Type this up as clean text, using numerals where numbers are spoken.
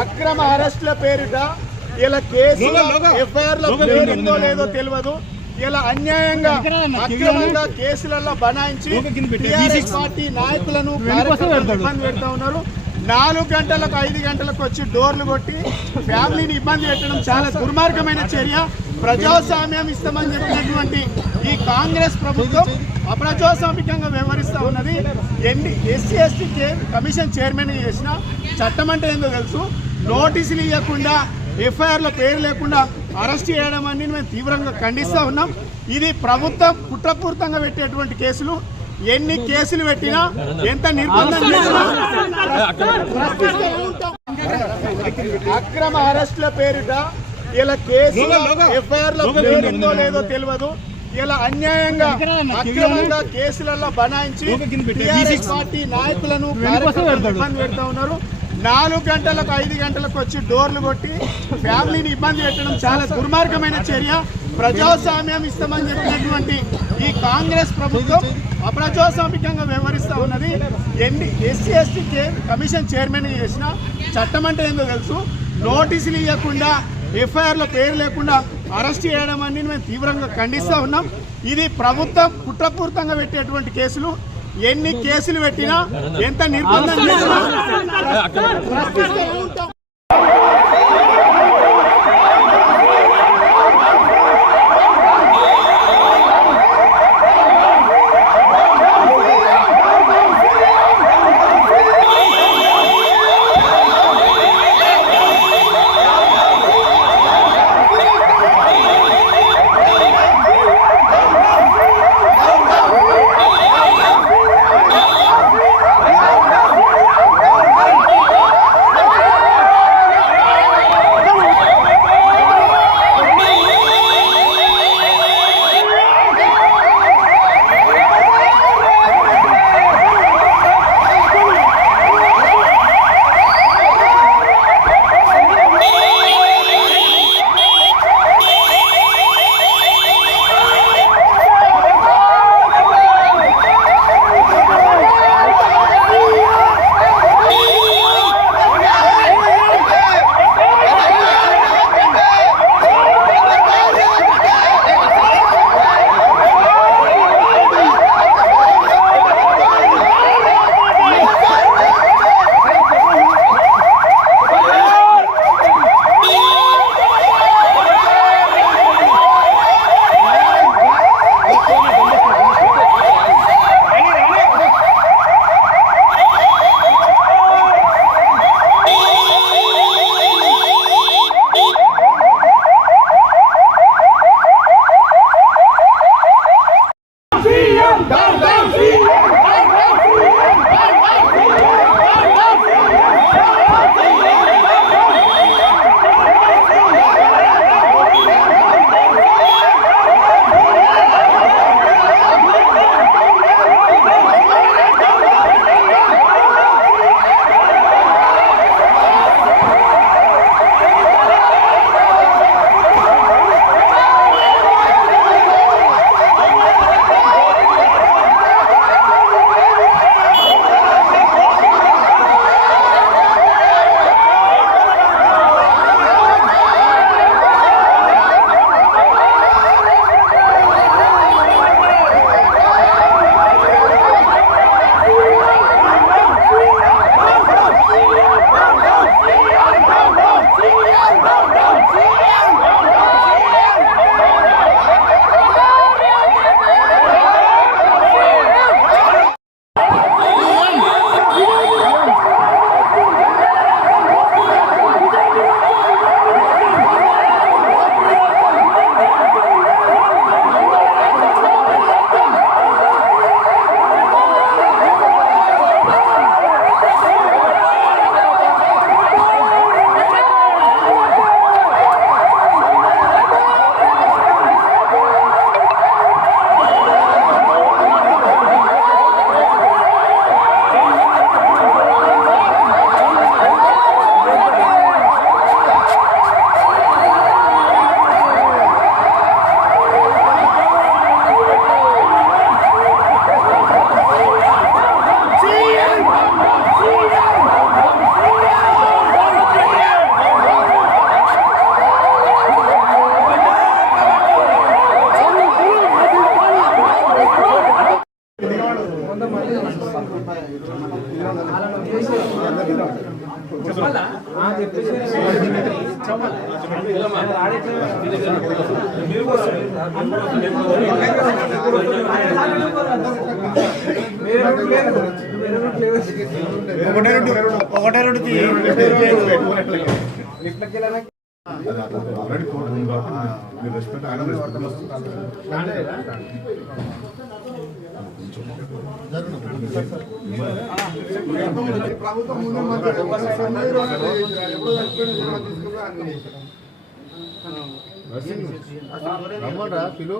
అక్రమ అరెస్టుల పేరిట ఇలా కేసు ఎఫ్ఐఆర్ లో పేరుందో లేదో తెలియదు. ఇలా అన్యాయంగా అక్రమంగా కేసులలో బనాయించి టీఆర్ఎస్ పార్టీ నాయకులను ఇబ్బంది పెడతా ఉన్నారు. 4 గంటలకు 5 గంటలకు వచ్చి డోర్లు కొట్టి ఫ్యామిలీని ఇబ్బంది పెట్టడం చాలా దుర్మార్గమైన చర్య. ప్రజాస్వామ్యం ఇస్తామని చెప్పినటువంటి ఈ కాంగ్రెస్ ప్రభుత్వం అప్రజాస్వామికంగా వ్యవహరిస్తూ ఉన్నది. ఎస్సీ ఎస్టీ కమిషన్ చైర్మన్ చేసిన చట్టం అంటే ఏందో తెలుసు. నోటీసులు ఇవ్వకుండా ఎఫ్ఐఆర్లో పేరు లేకుండా అరెస్ట్ చేయడం అని మేము తీవ్రంగా ఖండిస్తూ ఉన్నాం. ఇది ప్రభుత్వం కుట్రపూరితంగా పెట్టేటువంటి కేసులు. ఎన్ని కేసులు పెట్టినా ఎంత నిర్బంధం చేసినా అక్రమ అరెస్టుల పేరిట ఇలా కేసు ఎఫ్ఐఆర్ లో పేరుందో లేదో తెలియదు. ఇలా అన్యాయంగా అక్రమంగా కేసులలో బనాయించి టీఆర్ఎస్ పార్టీ నాయకులను ఇబ్బంది పెడతా ఉన్నారు. 4 గంటలకు 5 గంటలకు వచ్చి డోర్లు కొట్టి ఫ్యామిలీని ఇబ్బంది పెట్టడం చాలా దుర్మార్గమైన చర్య. ప్రజాస్వామ్యం ఇస్తామని చెప్పినటువంటి ఈ కాంగ్రెస్ ప్రభుత్వం అప్రజాస్వామికంగా వ్యవహరిస్తూ ఉన్నది. ఎస్సీ ఎస్టీ కమిషన్ చైర్మన్ చేసిన చట్టం అంటే ఏందో తెలుసు. నోటీసులు ఇవ్వకుండా ఎఫ్ఐఆర్లో పేరు లేకుండా అరెస్ట్ చేయడం అని మేము తీవ్రంగా ఖండిస్తూ ఉన్నాం. ఇది ప్రభుత్వం కుట్రపూరితంగా పెట్టేటువంటి కేసులు. ఎన్ని కేసులు పెట్టినా ఎంత నిర్బంధం చేసినా ప్రశ్నిస్తూ ఉంటాం. రమ్మరా పిలు